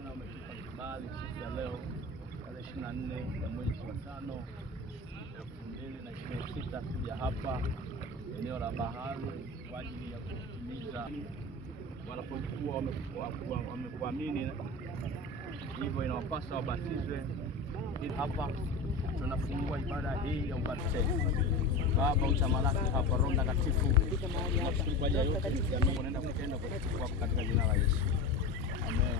Bwana umetupa kibali siku ya leo tarehe 24 ya mwezi wa 5 2026 kuja hapa eneo la bahari kwa ajili ya kutimiza wanapokuwa wamekuamini, hivyo inawapasa wabatizwe. Hapa tunafungua ibada hii ya ubatizo. Baba utamalaki hapa, Roho Mtakatifu tunashukuru kwa ajili ya yote unaenda kutenda kwa katika jina la Yesu. Amen.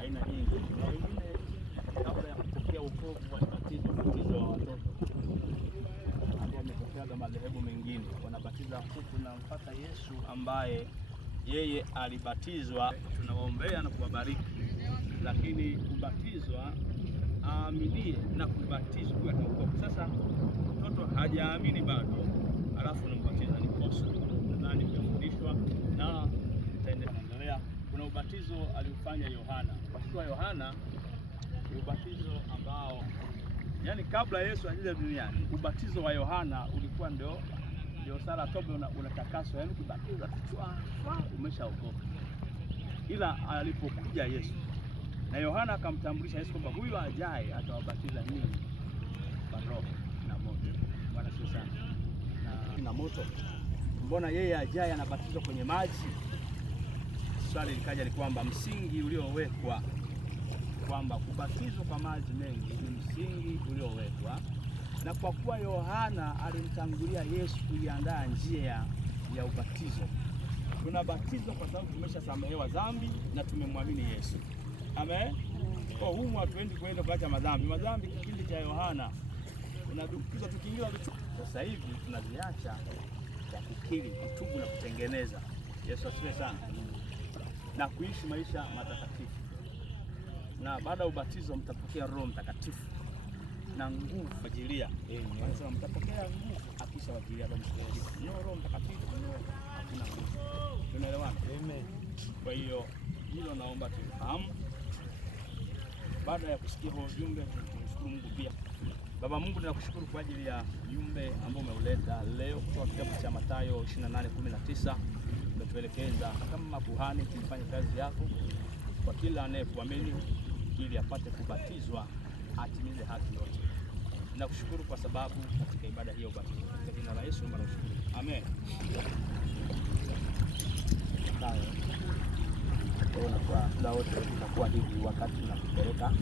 Aina nyingi na wengine kabla ya kupokea wokovu wanabatizwa ubatizo wa watoto ambao wametokea madhehebu mengine, wanabatiza huku na mpata Yesu ambaye yeye alibatizwa. Tunawaombea na kuwabariki, lakini kubatizwa aaminie na kubatizwa kwa wokovu. Sasa mtoto hajaamini bado alafu unambatiza, ni kosa. Nadhani mmefundishwa na tutaendelea. Kuna ubatizo aliufanya Yohana. Ubatizo wa Yohana ni ubatizo ambao yani kabla Yesu aje duniani, ubatizo wa Yohana ulikuwa ndio sala toba, unatakaswa, yani kubatizwa umeshaokoka. Ila alipokuja Yesu na Yohana akamtambulisha Yesu kwamba huyu ajaye atawabatiza ninyi kwa Roho na moto. Bwana asifiwe sana. Na moto, mbona yeye ajaye anabatizwa kwenye maji? Swali likaja ni kwamba msingi uliowekwa kwamba kubatizwa kwa maji mengi ni msingi uliowekwa, na kwa kuwa Yohana alimtangulia Yesu kuiandaa njia ya ubatizo, tunabatizwa kwa sababu tumeshasamehewa dhambi na tumemwamini Yesu. Amen. Kwa humu hatuendi kwenda kuacha madhambi kipindi cha Yohana tunadukizwa tukiingia. Sasa hivi tunaziacha kwa kukiri, kutubu na kutengeneza. Yesu asifiwe sana. Na kuishi maisha matakatifu. Na baada ya ubatizo mtapokea Roho Mtakatifu na nguvu ajilia. Anasema mtapokea nguvu akisha wajilia Roho Mtakatifu. Ndio Roho Mtakatifu ndio hakuna nguvu. Tunaelewana? Amen. Kwa hiyo hilo naomba tufahamu. Baada ya kusikia huo ujumbe, tunashukuru Mungu pia. Baba Mungu, ninakushukuru kwa ajili ya ujumbe ambao umeuleta leo kutoka kitabu cha Mathayo 28:19. Umetuelekeza kama makuhani tulifanye kazi yako kwa kila anayekuamini ili apate kubatizwa atimize haki yote. Ninakushukuru kwa sababu katika ibada hii ya ubatizo, katika jina la Yesu nakushukuru. Amen. Kwa muda wote itakuwa hivi wakati tunapeleka.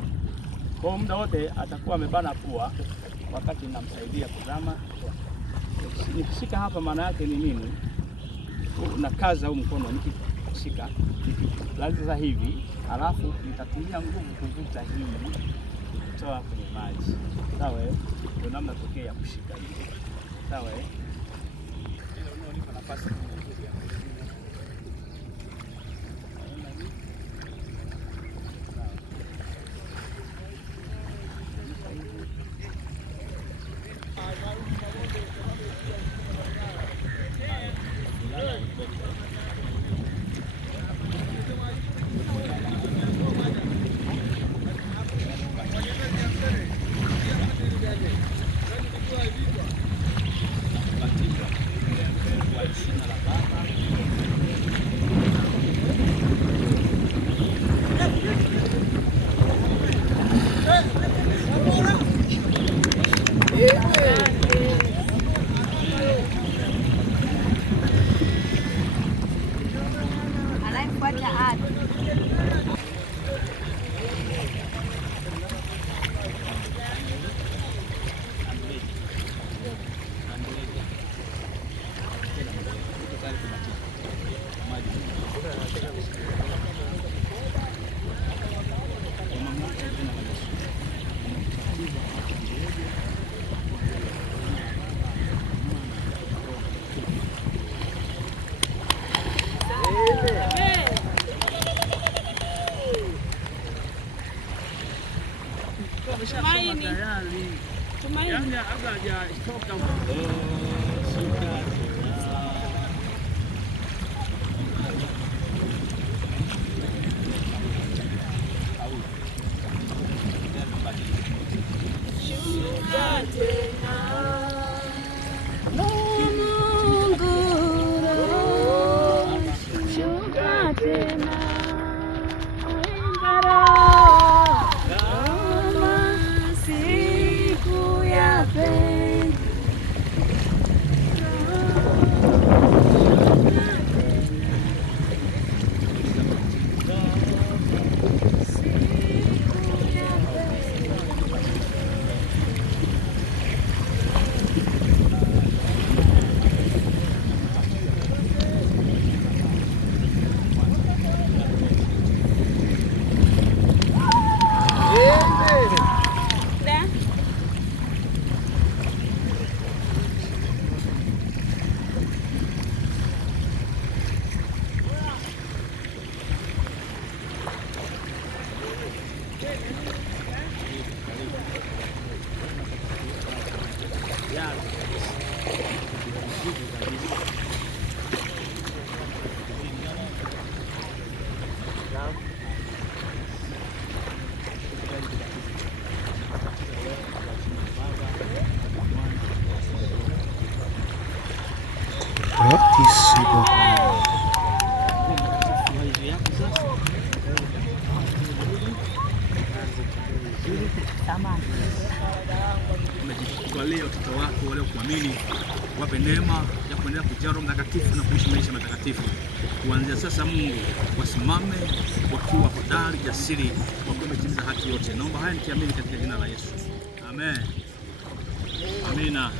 Kwa muda wote atakuwa amebana pua wakati namsaidia kuzama. Nikishika hapa maana yake ni nini? Nakaza huu mkono nikishika, nikilaliza hivi, alafu nitatumia nguvu kuvuta hivi kutoa kwenye maji. Sawa? Ndio namna pekee ya kushika hivi. Sawa? Ile unaonipa nafasi kwa jina la Walee watoto wako wale kuamini, wape neema ya kuendelea kujaa Roho Mtakatifu na kuishi maisha matakatifu. Kuanzia sasa, Mungu, wasimame wakiwa hodari, jasiri, wakiwa wametimiza haki yote. Naomba haya nikiamini katika jina la Yesu, amen. Amina.